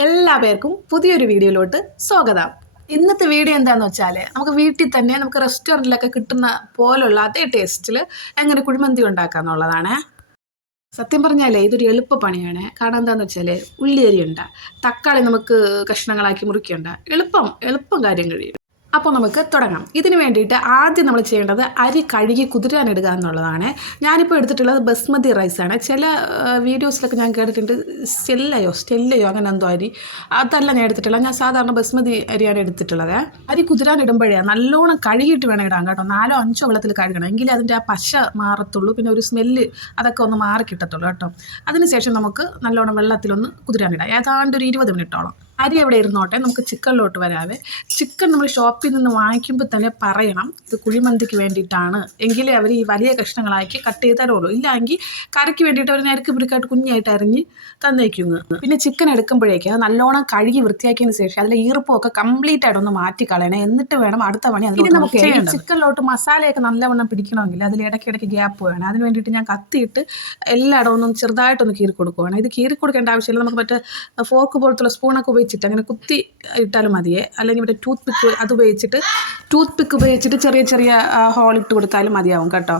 എല്ലാ പേർക്കും പുതിയൊരു വീഡിയോയിലോട്ട് സ്വാഗതം. ഇന്നത്തെ വീഡിയോ എന്താണെന്ന് വെച്ചാൽ നമുക്ക് വീട്ടിൽ തന്നെ നമുക്ക് റെസ്റ്റോറൻറ്റിലൊക്കെ കിട്ടുന്ന പോലുള്ള അതേ ടേസ്റ്റിൽ എങ്ങനെ കുഴിമന്തി ഉണ്ടാക്കാന്നുള്ളതാണ്. സത്യം പറഞ്ഞാലേ ഇതൊരു എളുപ്പ പണിയാണ്. കാരണം എന്താണെന്ന് വെച്ചാൽ ഉള്ളി അരിയുണ്ട, തക്കാളി നമുക്ക് കഷ്ണങ്ങളാക്കി മുറിക്കണ്ട, എളുപ്പം കാര്യം കഴിയും. അപ്പോൾ നമുക്ക് തുടങ്ങാം. ഇതിന് വേണ്ടിയിട്ട് ആദ്യം നമ്മൾ ചെയ്യേണ്ടത് അരി കഴുകി കുതിരാനിടുക എന്നുള്ളതാണ്. ഞാനിപ്പോൾ എടുത്തിട്ടുള്ളത് ബസ്മതി റൈസാണ്. ചില വീഡിയോസിലൊക്കെ ഞാൻ കേട്ടിട്ടുണ്ട് സ്റ്റെല്ലയോ അങ്ങനെ എന്തോ അരി, അതല്ല ഞാൻ എടുത്തിട്ടുള്ളത്. ഞാൻ സാധാരണ ബസ്മതി അരിയാണ് എടുത്തിട്ടുള്ളത്. അരി കുതിരാനിടുമ്പോഴേ നല്ലോണം കഴുകിയിട്ട് വേണം ഇടാൻ കേട്ടോ. 4-5 വെള്ളത്തിൽ കഴുകണം, എങ്കിലേ അതിൻ്റെ ആ പശ മാറത്തുള്ളൂ. പിന്നെ ഒരു സ്മെല്ല് അതൊക്കെ ഒന്ന് മാറി കിട്ടത്തുള്ളൂ കേട്ടോ. അതിനുശേഷം നമുക്ക് നല്ലോണം വെള്ളത്തിലൊന്ന് കുതിരാനിടാം, ഏതാണ്ട് ഒരു 20 മിനിറ്റോളം. അരി എവിടെ ഇരുന്നോട്ടെ, നമുക്ക് ചിക്കനിലോട്ട് വരാവേ. ചിക്കൻ നമ്മൾ ഷോപ്പിൽ നിന്ന് വാങ്ങിക്കുമ്പോൾ തന്നെ പറയണം ഇത് കുഴിമന്തിക്ക് വേണ്ടിയിട്ടാണ്, എങ്കിലേ അവർ ഈ വലിയ കഷ്ണങ്ങളാക്കി കട്ട് ചെയ്ത് തരുള്ളൂ. ഇല്ലെങ്കിൽ കറിക്ക് വേണ്ടിയിട്ട് അവർ നറുക്ക് പിടിക്കായിട്ട് കുഞ്ഞായിട്ട് അരിഞ്ഞ് തന്നേക്കുന്നത്. പിന്നെ ചിക്കൻ എടുക്കുമ്പോഴേക്ക് അത് നല്ലോണം കഴുകി വൃത്തിയാക്കിയതിന് ശേഷം അതിലെ ഈർപ്പമൊക്കെ കംപ്ലീറ്റ് ആയിട്ടൊന്ന് മാറ്റി കളയണേ. എന്നിട്ട് വേണം അടുത്ത പണി അതിന് നമുക്ക് ചിക്കനിലോട്ട് മസാലയൊക്കെ നല്ലവണ്ണം പിടിക്കണമെങ്കിൽ അതിൽ ഇടയ്ക്കിടയ്ക്ക് ഗ്യാപ്പ് വേണം. അതിന് വേണ്ടിയിട്ട് ഞാൻ കത്തിയിട്ട് എല്ലായിടവും ഒന്നും ചെറുതായിട്ടൊന്ന് കീറി കൊടുക്കുവാണ്. ഇത് കീറി കൊടുക്കേണ്ട ആവശ്യമില്ല, നമുക്ക് മറ്റേ ഫോർക്ക് പോലത്തുള്ള സ്പൂണൊക്കെ ഉപയോഗിച്ചിട്ട് അങ്ങനെ കുത്തി ഇട്ടാലും മതിയേ. അല്ലെങ്കിൽ മറ്റേ ടൂത്ത് പിക്ക് ഉപയോഗിച്ചിട്ട് ചെറിയ ചെറിയ ഹോളിട്ട് കൊടുത്താലും മതിയാവും കേട്ടോ.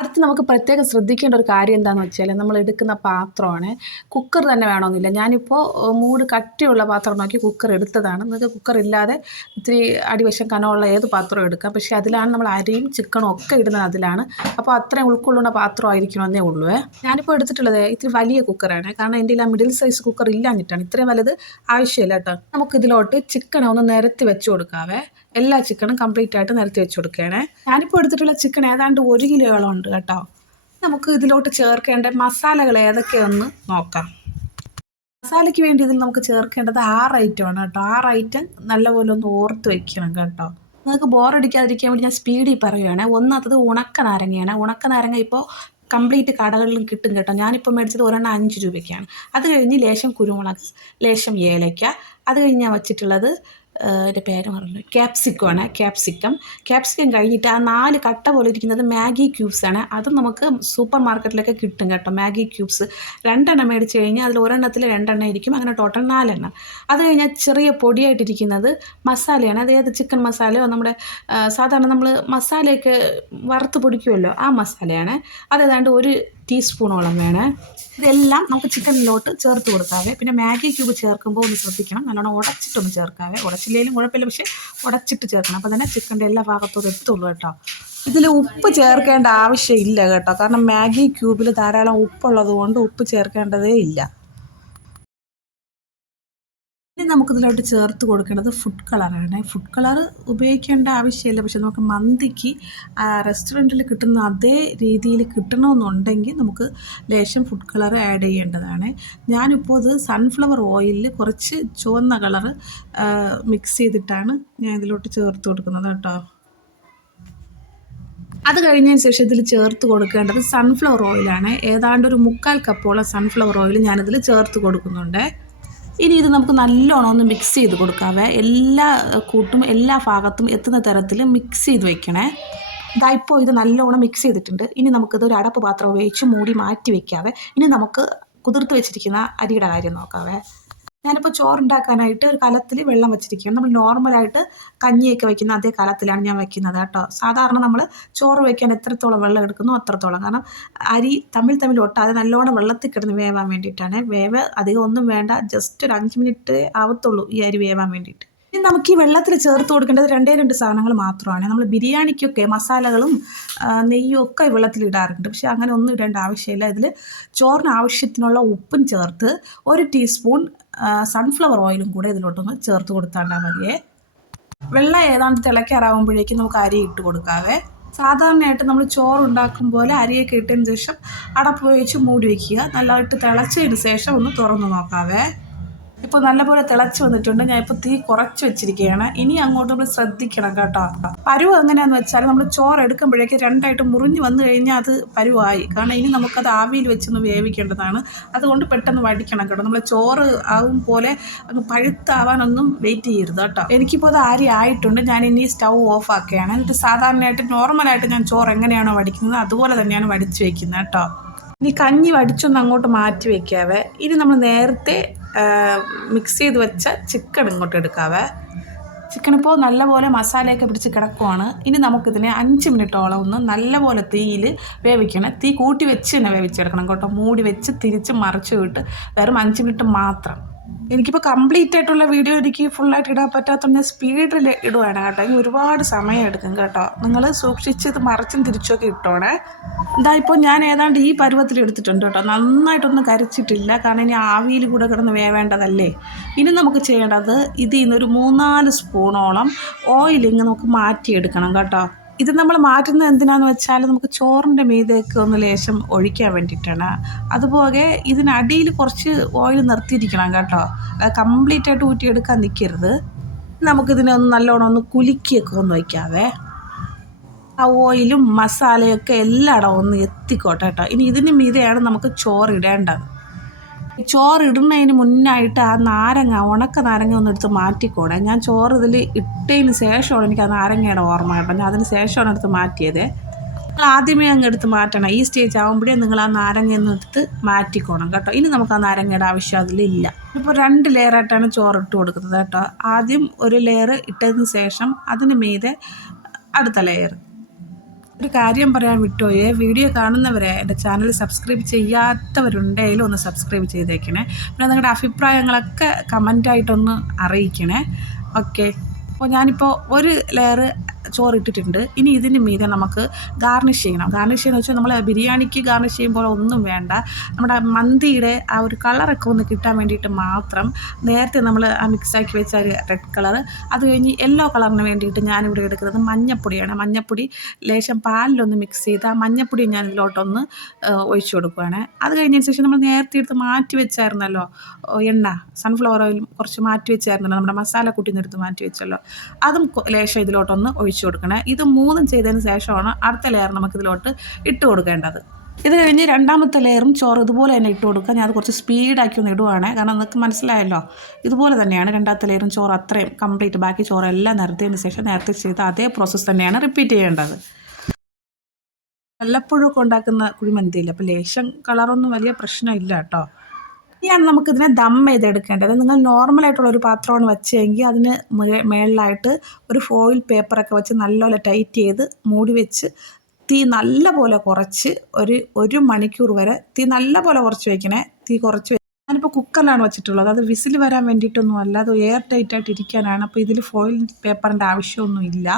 അടുത്ത് നമുക്ക് പ്രത്യേകം ശ്രദ്ധിക്കേണ്ട ഒരു കാര്യം എന്താണെന്ന് വെച്ചാൽ നമ്മൾ എടുക്കുന്ന പാത്രമാണ്. കുക്കർ തന്നെ വേണമെന്നില്ല. ഞാനിപ്പോൾ മൂട് കട്ടിയുള്ള പാത്രം നോക്കി കുക്കർ എടുത്തതാണ്. നിങ്ങൾക്ക് കുക്കർ ഇല്ലാതെ ഇത്തിരി അടിവശം കനമുള്ള ഏത് പാത്രവും എടുക്കാം. പക്ഷേ അതിലാണ് നമ്മൾ അരിയും ചിക്കനും ഒക്കെ ഇടുന്നത് അതിലാണ്. അപ്പോൾ അത്രയും ഉൾക്കൊള്ളുന്ന പാത്രമായിരിക്കണമെന്നേ ഉള്ളൂ. ഞാനിപ്പോൾ എടുത്തിട്ടുള്ളത് ഇത്തിരി വലിയ കുക്കറാണ്. കാരണം എൻ്റെ ആ മിഡിൽ സൈസ് കുക്കർ ഇല്ലാഞ്ഞിട്ടാണ്. ഇത്രയും വലുത് ആവശ്യമില്ല കേട്ടോ. നമുക്കിതിലോട്ട് ചിക്കനെ ഒന്ന് നിരത്തി വെച്ച് കൊടുക്കാവേ. എല്ലാ ചിക്കനും കംപ്ലീറ്റ് ആയിട്ട് നിരത്തി വെച്ച് കൊടുക്കുകയാണേ. ഞാനിപ്പോൾ എടുത്തിട്ടുള്ള ചിക്കൻ ഏതാണ്ട് 1 കിലോയോളം ഉണ്ട് കേട്ടോ. നമുക്ക് ഇതിലോട്ട് ചേർക്കേണ്ട മസാലകൾ ഏതൊക്കെയൊന്ന് നോക്കാം. മസാലയ്ക്ക് വേണ്ടി ഇതിൽ നമുക്ക് ചേർക്കേണ്ടത് 6 ഐറ്റമാണ് കേട്ടോ. 6 ഐറ്റം നല്ലപോലെ ഒന്ന് ഓർത്ത് വയ്ക്കണം കേട്ടോ. നിങ്ങൾക്ക് ബോറടിക്കാതിരിക്കാൻ വേണ്ടി ഞാൻ സ്പീഡിൽ പറയുകയാണ്. ഒന്നാമത്തത് ഉണക്ക നാരങ്ങയാണ്. ഉണക്ക നാരങ്ങ ഇപ്പോൾ കംപ്ലീറ്റ് കടകളിലും കിട്ടും കേട്ടോ. ഞാനിപ്പോൾ മേടിച്ചത് ഒരെണ്ണം 5 രൂപയ്ക്കാണ്. അത് കഴിഞ്ഞ് ലേശം കുരുമുളക്, ലേശം ഏലയ്ക്ക, അത് കഴിഞ്ഞ് ഞാൻ വച്ചിട്ടുള്ളത് എൻ്റെ പേര് പറഞ്ഞു ക്യാപ്സിക്കം കഴിഞ്ഞിട്ട് ആ 4 കട്ട പോലെ ഇരിക്കുന്നത് മാഗി ക്യൂബ്സാണ്. അത് നമുക്ക് സൂപ്പർ മാർക്കറ്റിലൊക്കെ കിട്ടും കേട്ടോ. മാഗി ക്യൂബ്സ് 2 എണ്ണം മേടിച്ച് കഴിഞ്ഞാൽ അതിൽ ഒരെണ്ണത്തിൽ 2 എണ്ണം ഇരിക്കും. അങ്ങനെ ടോട്ടൽ 4 എണ്ണം. അത് കഴിഞ്ഞാൽ ചെറിയ പൊടിയായിട്ടിരിക്കുന്നത് മസാലയാണ്. അതായത് ചിക്കൻ മസാലയോ നമ്മുടെ സാധാരണ നമ്മൾ മസാലയൊക്കെ വറുത്ത് പൊടിക്കുമല്ലോ, ആ മസാലയാണ്. അതേതാണ്ട് 1 ടീസ്പൂണോളം വേണം. ഇതെല്ലാം നമുക്ക് ചിക്കനിലോട്ട് ചേർത്ത് കൊടുക്കാവേ. പിന്നെ മാഗി ക്യൂബ് ചേർക്കുമ്പോൾ ഒന്ന് ശ്രദ്ധിക്കണം, നല്ലോണം ഉടച്ചിട്ടൊന്ന് ചേർക്കാവേ. ഉടച്ചില്ലെങ്കിലും കുഴപ്പമില്ല, പക്ഷേ ഉടച്ചിട്ട് ചേർക്കണം. അപ്പോൾ തന്നെ ചിക്കൻ്റെ എല്ലാ ഭാഗത്തോടും എത്തുള്ളൂ കേട്ടോ. ഇതിൽ ഉപ്പ് ചേർക്കേണ്ട ആവശ്യമില്ല കേട്ടോ. കാരണം മാഗി ക്യൂബിൽ ധാരാളം ഉപ്പുള്ളത് കൊണ്ട് ഉപ്പ് ചേർക്കേണ്ടതേ ഇല്ല. ഇനി നമുക്കിതിലോട്ട് ചേർത്ത് കൊടുക്കേണ്ടത് ഫുഡ് കളറാണ്. ഫുഡ് കളർ ഉപയോഗിക്കേണ്ട ആവശ്യമില്ല, പക്ഷെ നമുക്ക് മന്തിക്ക് റെസ്റ്റോറൻറ്റിൽ കിട്ടുന്ന അതേ രീതിയിൽ കിട്ടണമെന്നുണ്ടെങ്കിൽ നമുക്ക് ലേശം ഫുഡ് കളർ ആഡ് ചെയ്യേണ്ടതാണ്. ഞാനിപ്പോൾ ഇത് സൺഫ്ലവർ ഓയിലിൽ കുറച്ച് ചുവന്ന കളറ് മിക്സ് ചെയ്തിട്ടാണ് ഞാൻ ഇതിലോട്ട് ചേർത്ത് കൊടുക്കുന്നത് കേട്ടോ. അത് കഴിഞ്ഞതിന് ശേഷം ഇതിൽ ചേർത്ത് കൊടുക്കേണ്ടത് സൺഫ്ലവർ ഓയിലാണ്. ഏതാണ്ട് ഒരു 3/4 കപ്പോളം സൺഫ്ലവർ ഓയിൽ ഞാനിതിൽ ചേർത്ത് കൊടുക്കുന്നുണ്ട്. ഇനി ഇത് നമുക്ക് നല്ലോണം ഒന്ന് മിക്സ് ചെയ്ത് കൊടുക്കാവേ. എല്ലാ കൂട്ടും എല്ലാ ഭാഗത്തും എത്തുന്ന തരത്തിൽ മിക്സ് ചെയ്ത് വയ്ക്കണേ. ഇപ്പോൾ ഇത് നല്ലോണം മിക്സ് ചെയ്തിട്ടുണ്ട്. ഇനി നമുക്കിത് ഒരു അടപ്പ് പാത്രം ഉപയോഗിച്ച് മൂടി മാറ്റി വയ്ക്കാവേ. ഇനി നമുക്ക് കുതിർത്ത് വെച്ചിരിക്കുന്ന അരിയുടെ കാര്യം നോക്കാവേ. ഞാനിപ്പോൾ ചോറുണ്ടാക്കാനായിട്ട് ഒരു കലത്തിൽ വെള്ളം വെച്ചിരിക്കുകയാണ്. നമ്മൾ നോർമലായിട്ട് കഞ്ഞിയൊക്കെ വയ്ക്കുന്ന അതേ കലത്തിലാണ് ഞാൻ വയ്ക്കുന്നത് കേട്ടോ. സാധാരണ നമ്മൾ ചോറ് വയ്ക്കാൻ എത്രത്തോളം വെള്ളം എടുക്കുന്നു അത്രത്തോളം. കാരണം അരി തമ്മിൽ ഒട്ടാതെ നല്ലോണം വെള്ളത്തിൽ കിടന്ന് വേവാൻ വേണ്ടിയിട്ടാണ്. വേവ് അധികം ഒന്നും വേണ്ട, ജസ്റ്റ് ഒരു 5 മിനിറ്റ് ആവത്തുള്ളൂ ഈ അരി വേവാൻ വേണ്ടിയിട്ട്. ഇനി നമുക്ക് ഈ വെള്ളത്തിൽ ചേർത്ത് കൊടുക്കേണ്ടത് 2 സാധനങ്ങൾ മാത്രമാണ്. നമ്മൾ ബിരിയാണിക്കൊക്കെ മസാലകളും നെയ്യും ഒക്കെ വെള്ളത്തിൽ ഇടാറുണ്ട്, പക്ഷേ അങ്ങനെ ഒന്നും ഇടേണ്ട ആവശ്യമില്ല. ഇതിൽ ചോറിന് ആവശ്യത്തിനുള്ള ഉപ്പും ചേർത്ത് 1 ടീസ്പൂൺ സൺഫ്ലവർ ഓയിലും കൂടെ ഇതിലോട്ടൊന്ന് ചേർത്ത് കൊടുത്താണ്ടാ മതിയേ. വെള്ളം ഏതാണ്ട് തിളയ്ക്കാറാകുമ്പോഴേക്കും നമുക്ക് അരി ഇട്ട് കൊടുക്കാവേ. സാധാരണയായിട്ട് നമ്മൾ ചോറുണ്ടാക്കും പോലെ അരിയൊക്കെ ഇട്ടതിന് ശേഷം അടപ്പ് വെച്ച് മൂടി വയ്ക്കുക. നല്ലതായിട്ട് തിളച്ചതിന് ശേഷം ഒന്ന് തുറന്ന് നോക്കാവേ. ഇപ്പോൾ നല്ലപോലെ തിളച്ച് വന്നിട്ടുണ്ട്. ഞാൻ ഇപ്പോൾ തീ കുറച്ച് വെച്ചിരിക്കുകയാണ്. ഇനി അങ്ങോട്ട് നമ്മൾ ശ്രദ്ധിക്കണം കേട്ടോ. പരുവ് എങ്ങനെയാണെന്ന് വെച്ചാൽ നമ്മൾ ചോറ് എടുക്കുമ്പോഴേക്ക് 2ആയിട്ട് മുറിഞ്ഞ് വന്നു കഴിഞ്ഞാൽ അത് പരുവായി. കാരണം ഇനി നമുക്കത് ആവിയിൽ വെച്ചൊന്ന് വേവിക്കേണ്ടതാണ്. അതുകൊണ്ട് പെട്ടെന്ന് വടിക്കണം കേട്ടോ. നമ്മൾ ചോറ് ആവും പോലെ അങ്ങ് പഴുത്താവാനൊന്നും വെയിറ്റ് ചെയ്യരുത് കേട്ടോ. എനിക്കിപ്പോൾ അത് അരി ആയിട്ടുണ്ട്. ഞാൻ ഇനി സ്റ്റൗ ഓഫ് ആക്കുകയാണ്. എന്നിട്ട് സാധാരണയായിട്ട് നോർമലായിട്ട് ഞാൻ ചോറ് എങ്ങനെയാണോ വടിക്കുന്നത് അതുപോലെ തന്നെയാണ് വടിച്ച് വയ്ക്കുന്നത് കേട്ടോ. ഇനി കഞ്ഞി വടിച്ചൊന്ന് അങ്ങോട്ട് മാറ്റി വയ്ക്കാവേ. ഇനി നമ്മൾ നേരത്തെ മിക്സ് ചെയ്ത് വെച്ച ചിക്കൻ ഇങ്ങോട്ട് എടുക്കാവേ. ചിക്കൻ ഇപ്പോൾ നല്ലപോലെ മസാലയൊക്കെ പിടിച്ച് കിടക്കുവാണ്. ഇനി നമുക്കിതിനെ 5 മിനിറ്റോളം ഒന്ന് നല്ലപോലെ തീയിൽ വേവിക്കണം. തീ കൂട്ടി വെച്ച് തന്നെ വേവിച്ചെടുക്കണം കേട്ടോ. മൂടി വെച്ച് തിരിച്ച് മറിച്ച് വിട്ട് വെറും 5 മിനിറ്റ് മാത്രം. എനിക്കിപ്പോൾ കംപ്ലീറ്റ് ആയിട്ടുള്ള വീഡിയോ എനിക്ക് ഫുള്ളായിട്ട് ഇടാൻ പറ്റാത്തതുകൊണ്ട് ഞാൻ സ്പീഡിൽ ഇടുവാണ് കേട്ടോ. ഇനി ഒരുപാട് സമയം എടുക്കും കേട്ടോ. നിങ്ങൾ സൂക്ഷിച്ച് ഇത് മറിച്ചും തിരിച്ചൊക്കെ ഇട്ടോണേ. ഇതാ ഇപ്പോൾ ഞാൻ ഏതാണ്ട് ഈ പരുവത്തിൽ എടുത്തിട്ടുണ്ട് കേട്ടോ. നന്നായിട്ടൊന്നും കരിച്ചിട്ടില്ല, കാരണം ഇനി ആവിയിൽ കൂടെ കിടന്ന് വേവേണ്ടതല്ലേ. ഇനി നമുക്ക് ചെയ്യേണ്ടത് ഇതിൽ നിന്ന് ഒരു 3-4 സ്പൂണോളം ഓയിൽ ഇങ്ങനെ നമുക്ക് മാറ്റിയെടുക്കണം കേട്ടോ. ഇത് നമ്മൾ മാറ്റുന്നത് എന്തിനാന്ന് വെച്ചാൽ നമുക്ക് ചോറിൻ്റെ മീതേക്ക് ഒന്ന് ലേശം ഒഴിക്കാൻ വേണ്ടിയിട്ടാണ്. അതുപോലെ ഇതിനടിയിൽ കുറച്ച് ഓയിൽ നിർത്തിയിരിക്കണം കേട്ടോ. കംപ്ലീറ്റ് ആയിട്ട് ഊറ്റിയെടുക്കാൻ നിൽക്കരുത്. നമുക്കിതിനെ ഒന്ന് നല്ലോണം ഒന്ന് കുലുക്കിയൊക്കെ ഒന്ന് വയ്ക്കാവേ. ആ ഓയിലും മസാലയൊക്കെ എല്ലായിടവും ഒന്ന് എത്തിക്കോട്ടെ കേട്ടോ. ഇനി ഇതിന് മീതെയാണ് നമുക്ക് ചോറിടേണ്ടത്. ചോറിടുന്നതിന് മുന്നായിട്ട് ആ ഉണക്ക നാരങ്ങ ഒന്ന് എടുത്ത് മാറ്റിക്കോടെ. ഞാൻ ചോറ് ഇതിൽ ഇട്ടതിന് ശേഷമാണ് എനിക്ക് ആ നാരങ്ങയുടെ ഓർമ്മ കേട്ടോ. ഞാൻ അതിന് ശേഷമാണ് എടുത്ത് മാറ്റിയത്. നിങ്ങൾ ആദ്യമേ അങ്ങ് എടുത്ത് മാറ്റണം. ഈ സ്റ്റേജ് ആകുമ്പോഴേ നിങ്ങൾ ആ നാരങ്ങയൊന്നും എടുത്ത് മാറ്റിക്കോണം കേട്ടോ. ഇനി നമുക്ക് ആ നാരങ്ങയുടെ ആവശ്യം അതിലില്ല. ഇപ്പോൾ 2 ലെയറായിട്ടാണ് ചോറ് ഇട്ട് കൊടുക്കുന്നത് കേട്ടോ. ആദ്യം ഒരു ലെയർ ഇട്ടതിന് ശേഷം അതിന് മീതെ അടുത്ത ലെയർ. ഒരു കാര്യം പറയാൻ വിട്ടുപോയേ, വീഡിയോ കാണുന്നവരെ എൻ്റെ ചാനൽ സബ്സ്ക്രൈബ് ചെയ്യാത്തവരുണ്ടെങ്കിലും ഒന്ന് സബ്സ്ക്രൈബ് ചെയ്തേക്കണേ. പിന്നെ നിങ്ങളുടെ അഭിപ്രായങ്ങളൊക്കെ കമൻറ്റായിട്ടൊന്ന് അറിയിക്കണേ. ഓക്കെ, അപ്പോൾ ഞാനിപ്പോൾ ഒരു ലെയർ ചോറിട്ടിട്ടുണ്ട്. ഇനി ഇതിന് മീതെ നമുക്ക് ഗാർണിഷ് ചെയ്യണം. ഗാർണിഷ് ചെയ്യുന്ന വെച്ചാൽ നമ്മൾ ബിരിയാണിക്ക് ഗാർണിഷ് ചെയ്യുമ്പോൾ ഒന്നും വേണ്ട. നമ്മുടെ മന്തിയുടെ ആ ഒരു കളറൊക്കെ ഒന്ന് കിട്ടാൻ വേണ്ടിയിട്ട് മാത്രം നേരത്തെ നമ്മൾ ആ മിക്സാക്കി വെച്ച ഒരു റെഡ് കളർ, അത് കഴിഞ്ഞ് യെല്ലോ കളറിന് വേണ്ടിയിട്ട് ഞാനിവിടെ എടുക്കുന്നത് മഞ്ഞപ്പൊടിയാണ്. മഞ്ഞപ്പൊടി ലേശം പാലിലൊന്ന് മിക്സ് ചെയ്ത് ആ മഞ്ഞപ്പൊടി ഞാൻ ഇതിലോട്ടൊന്ന് ഒഴിച്ചു കൊടുക്കുകയാണ്. അത് കഴിഞ്ഞതിന് ശേഷം നമ്മൾ നേരത്തെ എടുത്ത് മാറ്റി വെച്ചായിരുന്നല്ലോ എണ്ണ, സൺഫ്ലവർ ഓയിൽ കുറച്ച് മാറ്റി വെച്ചായിരുന്നല്ലോ, നമ്മുടെ മസാല കൂട്ടിന്ന് എടുത്ത് മാറ്റി വെച്ചല്ലോ, അതും ലേശം ഇതിലോട്ടൊന്ന് ഒഴിച്ചു കൊടുക്കണേ. ഇത് 3 ചെയ്തതിന് ശേഷമാണ് അടുത്ത ലെയർ നമുക്കിതിലോട്ട് ഇട്ട് കൊടുക്കേണ്ടത്. ഇത് കഴിഞ്ഞ് രണ്ടാമത്തെ ലെയറും ചോറ് ഇതുപോലെ തന്നെ ഇട്ട് കൊടുക്കുക. ഞാൻ അത് കുറച്ച് സ്പീഡാക്കി ഒന്ന് ഇടുവാണ്, കാരണം നിങ്ങൾക്ക് മനസ്സിലായല്ലോ. ഇതുപോലെ തന്നെയാണ് രണ്ടാമത്തെ ലെയറും ചോറ് അത്രയും കംപ്ലീറ്റ്, ബാക്കി ചോറെല്ലാം നിരത്തിയതിന് ശേഷം നേരത്തെ ചെയ്ത അതേ പ്രോസസ്സ് തന്നെയാണ് റിപ്പീറ്റ് ചെയ്യേണ്ടത്. വല്ലപ്പോഴൊക്കെ ഉണ്ടാക്കുന്ന കുഴിമന്തിയില്ല, അപ്പോൾ ലേശം കളറൊന്നും വലിയ പ്രശ്നമില്ല കേട്ടോ. ഇനിയാണ് നമുക്കിതിനെ ദം ചെയ്തെടുക്കേണ്ടത്. നിങ്ങൾ നോർമലായിട്ടുള്ളൊരു പാത്രമാണ് വെച്ചെങ്കിൽ അതിന് മേളിലായിട്ട് ഒരു ഫോയിൽ പേപ്പറൊക്കെ വെച്ച് നല്ലപോലെ ടൈറ്റ് ചെയ്ത് മൂടി വെച്ച് തീ നല്ല പോലെ കുറച്ച് ഒരു മണിക്കൂർ വരെ തീ നല്ല പോലെ കുറച്ച് വയ്ക്കണേ. തീ കുറച്ച് ഞാനിപ്പോൾ കുക്കറിലാണ് വെച്ചിട്ടുള്ളത്. അത് വിസിൽ വരാൻ വേണ്ടിയിട്ടൊന്നും അല്ല, അത് എയർ ടൈറ്റായിട്ട് ഇരിക്കാനാണ്. അപ്പോൾ ഇതിൽ ഫോയിൽ പേപ്പറിൻ്റെ ആവശ്യമൊന്നും ഇല്ല.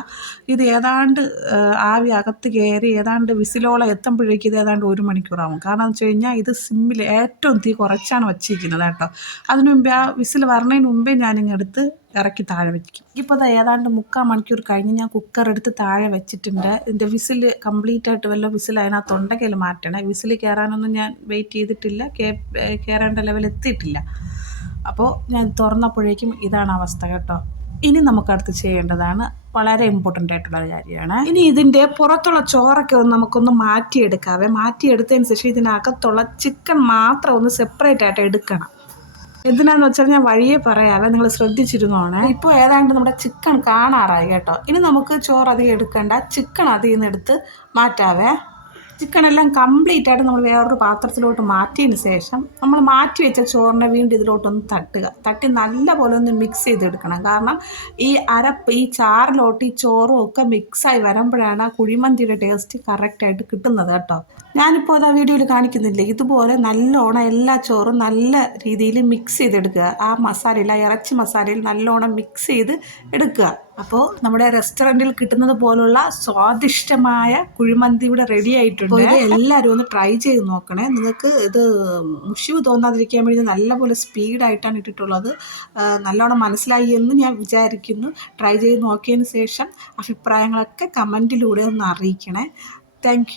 ഇത് ഏതാണ്ട് ആവി അകത്ത് കയറി ഏതാണ്ട് വിസിലോളം എത്തുമ്പോഴേക്കും ഇത് ഏതാണ്ട് 1 മണിക്കൂറാവും. കാരണം എന്ന് വെച്ച് കഴിഞ്ഞാൽ ഇത് സിമ്മിൽ ഏറ്റവും തീ കുറച്ചാണ് വച്ചിരിക്കുന്നത് കേട്ടോ. അതിന് മുമ്പേ ആ വിസിൽ വരണതിന് മുമ്പേ ഞാനിങ്ങെടുത്ത് ഇറക്കി താഴെ വയ്ക്കും. ഇപ്പോൾ അത് ഏതാണ്ട് 3/4 മണിക്കൂർ കഴിഞ്ഞ് ഞാൻ കുക്കർ എടുത്ത് താഴെ വെച്ചിട്ടുണ്ട്. ഇതിൻ്റെ വിസിൽ കംപ്ലീറ്റ് ആയിട്ട് വല്ല വിസിൽ അതിനകത്തുണ്ടെങ്കിൽ മാറ്റണേ. വിസിൽ കയറാനൊന്നും ഞാൻ വെയിറ്റ് ചെയ്തിട്ടില്ല, കയറേണ്ട ലെവൽ എത്തിയിട്ടില്ല. അപ്പോൾ ഞാൻ തുറന്നപ്പോഴേക്കും ഇതാണ് അവസ്ഥ കേട്ടോ. ഇനി നമുക്കടുത്ത് ചെയ്യേണ്ടതാണ് വളരെ ഇമ്പോർട്ടൻ്റ് ആയിട്ടുള്ള ഒരു കാര്യമാണ്. ഇനി ഇതിൻ്റെ പുറത്തുള്ള ചോറൊക്കെ നമുക്കൊന്ന് മാറ്റിയെടുക്കാവേ. മാറ്റിയെടുത്തതിന് ശേഷം ഇതിനകത്തുള്ള ചിക്കൻ മാത്രം ഒന്ന് സെപ്പറേറ്റ് ആയിട്ട് എടുക്കണം. എന്തിനാന്ന് വെച്ചാൽ ഞാൻ വഴിയെ പറയാവേ, നിങ്ങൾ ശ്രദ്ധിച്ചിരുന്നോണേ. ഇപ്പോൾ ഏതാണ്ട് നമ്മുടെ ചിക്കൻ കാണാറായി കേട്ടോ. ഇനി നമുക്ക് ചോറ് അധികം എടുക്കേണ്ട, ചിക്കൻ അതിൽ നിന്ന് എടുത്ത് മാറ്റാവേ. ചിക്കനെല്ലാം കംപ്ലീറ്റ് ആയിട്ട് നമ്മൾ വേറൊരു പാത്രത്തിലോട്ട് മാറ്റിയതിന് ശേഷം നമ്മൾ മാറ്റി വെച്ച ചോറിനെ വീണ്ടും ഇതിലോട്ടൊന്ന് തട്ടി നല്ലപോലെ ഒന്ന് മിക്സ് ചെയ്തെടുക്കണം. കാരണം ഈ അരപ്പ് ഈ ചാറിലോട്ട് ഈ ചോറും ഒക്കെ മിക്സായി വരുമ്പോഴാണ് ആ കുഴിമന്തിയുടെ ടേസ്റ്റ് കറക്റ്റായിട്ട് കിട്ടുന്നത് കേട്ടോ. ഞാനിപ്പോൾ അത് ആ വീഡിയോയിൽ കാണിക്കുന്നില്ലേ, ഇതുപോലെ നല്ലോണം എല്ലാ ചോറും നല്ല രീതിയിൽ മിക്സ് ചെയ്തെടുക്കുക. ആ മസാലയിൽ, ആ ഇറച്ചി മസാലയിൽ നല്ലോണം മിക്സ് ചെയ്ത് എടുക്കുക. അപ്പോൾ നമ്മുടെ റെസ്റ്റോറൻറ്റിൽ കിട്ടുന്നത് പോലുള്ള സ്വാദിഷ്ടമായ കുഴിമന്തി ഇവിടെ റെഡി ആയിട്ടുണ്ട്. ഇത് എല്ലാവരും ഒന്ന് ട്രൈ ചെയ്ത് നോക്കണേ. നിങ്ങൾക്ക് ഇത് മുഷിവ് തോന്നാതിരിക്കാൻ വേണ്ടി നല്ലപോലെ സ്പീഡായിട്ടാണ് ഇട്ടിട്ടുള്ളത്. നല്ലോണം മനസ്സിലായി എന്ന് ഞാൻ വിചാരിക്കുന്നു. ട്രൈ ചെയ്ത് നോക്കിയതിന് ശേഷം അഭിപ്രായങ്ങളൊക്കെ കമൻറ്റിലൂടെ ഒന്ന് അറിയിക്കണേ. താങ്ക്